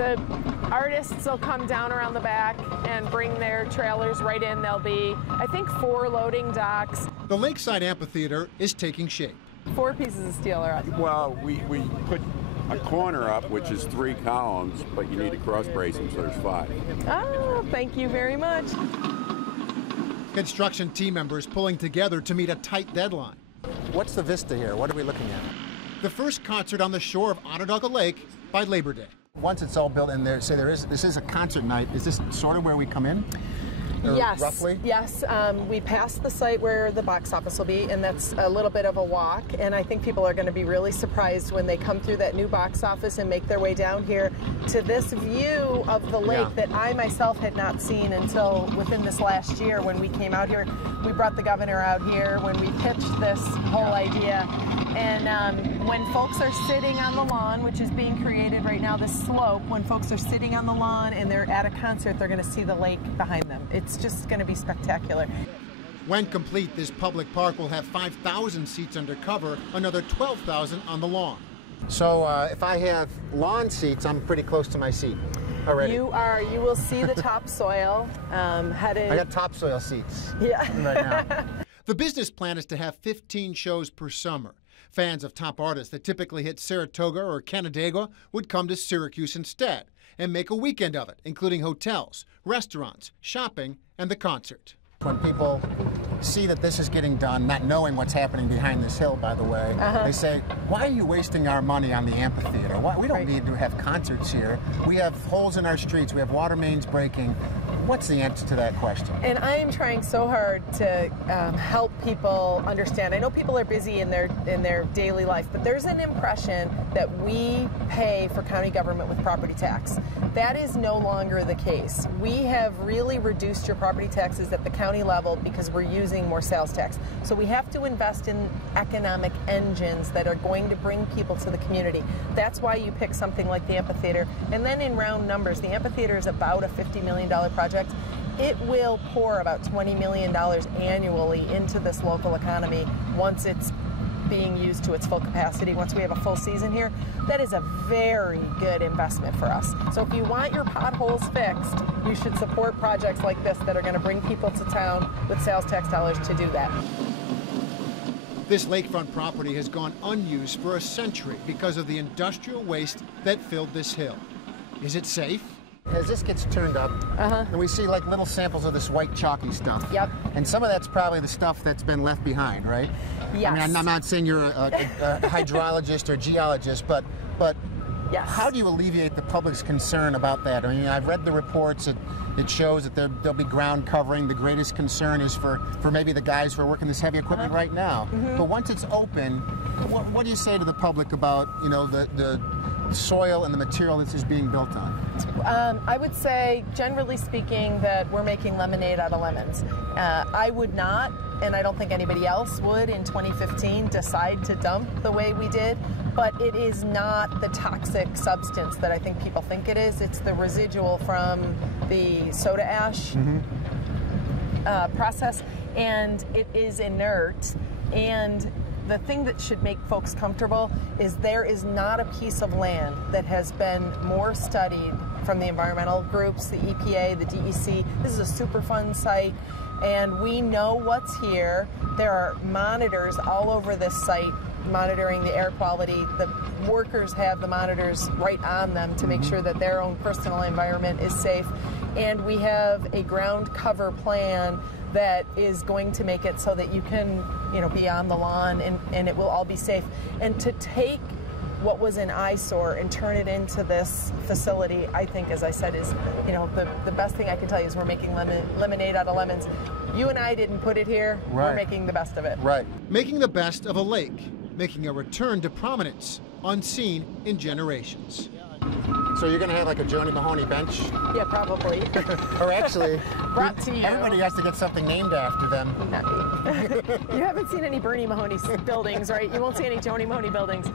The artists will come down around the back and bring their trailers right in. There'll be, I think, 4 loading docks. The Lakeside Amphitheatre is taking shape. 4 pieces of steel are up. Well, we put a corner up, which is 3 columns, but you need to cross brace them, so there's 5. Oh, thank you very much. Construction team members pulling together to meet a tight deadline. What's the vista here? What are we looking at? The first concert on the shore of Onondaga Lake by Labor Day. Once it's all built and this is a concert night, is this sort of where we come in? Or yes, roughly? Yes. We passed the site where the box office will be, and that's a little bit of a walk. And I think people are going to be really surprised when they come through that new box office and make their way down here to this view of the lake that I myself had not seen until within this last year when we came out here. We brought the governor out here when we pitched this whole idea. And when folks are sitting on the lawn, which is being created right now, this slope, when folks are sitting on the lawn and they're at a concert, they're going to see the lake behind them. It's just going to be spectacular. When complete, this public park will have 5,000 seats under cover, another 12,000 on the lawn. So if I have lawn seats, I'm pretty close to my seat already. You are. You will see the topsoil headed. I got topsoil seats. Yeah. Right now. The business plan is to have 15 shows per summer. Fans of top artists that typically hit Saratoga or Canandaigua would come to Syracuse instead and make a weekend of it, including hotels, restaurants, shopping, and the concert. When people see that this is getting done, not knowing what's happening behind this hill, by the way, they say, why are you wasting our money on the amphitheater? We don't need to have concerts here. We have holes in our streets. We have water mains breaking. What's the answer to that question? And I am trying so hard to help people understand. I know people are busy in their daily life, but there's an impression that we pay for county government with property tax. That is no longer the case. We have really reduced your property taxes at the county level because we're using more sales tax. So we have to invest in economic engines that are going to bring people to the community. That's why you pick something like the amphitheater. And then in round numbers, the amphitheater is about a $50 million project. It will pour about $20 million annually into this local economy once it's being used to its full capacity, once we have a full season here. That is a very good investment for us. So if you want your potholes fixed, you should support projects like this that are going to bring people to town with sales tax dollars to do that. This lakefront property has gone unused for a century because of the industrial waste that filled this hill. Is it safe? As this gets turned up, and we see like little samples of this white chalky stuff. Yep. And some of that's probably the stuff that's been left behind, right? Yes. I mean, I'm not saying you're a hydrologist or geologist, but yes. How do you alleviate the public's concern about that? I mean, I've read the reports. It shows that there'll be ground covering. The greatest concern is for maybe the guys who are working this heavy equipment right now. But once it's open, what do you say to the public about, you know, the soil and the material this is being built on? I would say, generally speaking, that we're making lemonade out of lemons. I would not, and I don't think anybody else would in 2015, decide to dump the way we did, but it is not the toxic substance that I think people think it is. It's the residual from the soda ash process, and it is inert. And the thing that should make folks comfortable is there is not a piece of land that has been more studied from the environmental groups, the EPA, the DEC. This is a Superfund site, and we know what's here. There are monitors all over this site monitoring the air quality. The workers have the monitors right on them to make sure that their own personal environment is safe. And we have a ground cover plan that is going to make it so that you can, you know, be on the lawn and it will all be safe. And to take what was an eyesore and turn it into this facility, I think, as I said, is, you know, the best thing I can tell you is we're making lemonade out of lemons. You and I didn't put it here. Right. We're making the best of it. Right. Making the best of a lake, making a return to prominence, unseen in generations. So you're going to have like a Joanie Mahoney bench? Yeah, probably. Or actually, brought to you. Everybody has to get something named after them. No. You haven't seen any Bernie Mahoney buildings, right? You won't see any Joanie Mahoney buildings.